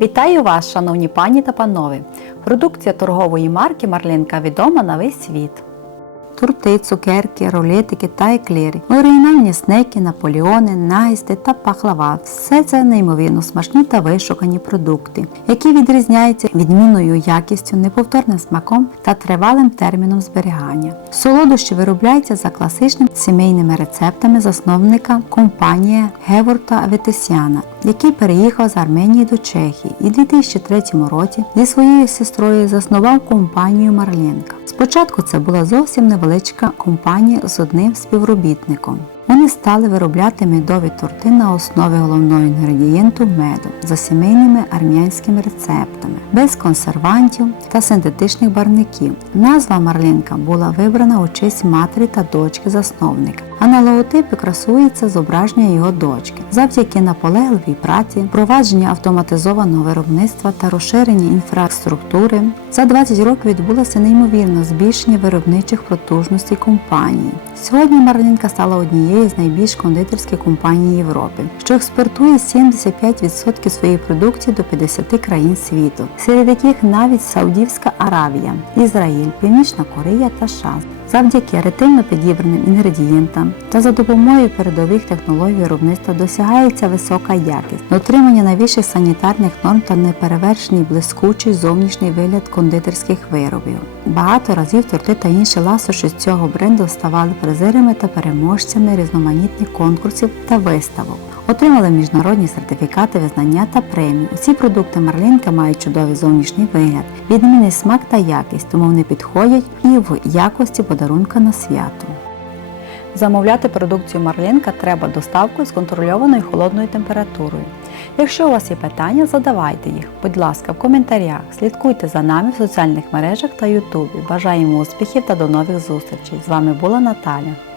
Вітаю вас, шановні пані та панове! Продукція торгової марки Марлинка відома на весь світ. Торти, цукерки, рулетики та еклери, оригінальні снеки, наполеони, наїзди та пахлава. Все це неймовірно смачні та вишукані продукти, які відрізняються відмінною якістю, неповторним смаком та тривалим терміном зберігання. Солодощі виробляються за класичними сімейними рецептами засновника компанії Геворта Ветесяна, який переїхав з Арменії до Чехії і у 2003 році зі своєю сестрою заснував компанію Марленка. Спочатку це була зовсім невеличка компанія з одним співробітником. Вони стали виробляти медові торти на основі головного інгредієнту меду за сімейними армянськими рецептами, без консервантів та синтетичних барників. Назва Марлинка була вибрана у честь матері та дочки засновника. А на логотипі красується зображення його дочки. Завдяки наполегливій праці, впровадження автоматизованого виробництва та розширення інфраструктури за 20 років відбулося неймовірне збільшення виробничих потужностей компанії. Сьогодні Марлінка стала однією з найбільш кондитерських компаній Європи, що експортує 75% своєї продукції до 50 країн світу, серед яких навіть Саудівська Аравія, Ізраїль, Північна Корея та США. Завдяки ретельно підібраним інгредієнтам та за допомогою передових технологій виробництва досягається висока якість, дотримання найвищих санітарних норм та неперевершений блискучий зовнішній вигляд кондитерських виробів. Багато разів торти та інші ласощі з цього бренду ставали призерами та переможцями різноманітних конкурсів та виставок. Отримали міжнародні сертифікати, визнання та премії. Усі продукти Марлинка мають чудовий зовнішній вигляд, відмінний смак та якість, тому вони підходять і в якості подарунка на свято. Замовляти продукцію Марлинка треба доставкою з контрольованою холодною температурою. Якщо у вас є питання, задавайте їх, будь ласка, в коментарях. Слідкуйте за нами в соціальних мережах та Ютубі. Бажаємо успіхів та до нових зустрічей! З вами була Наталя.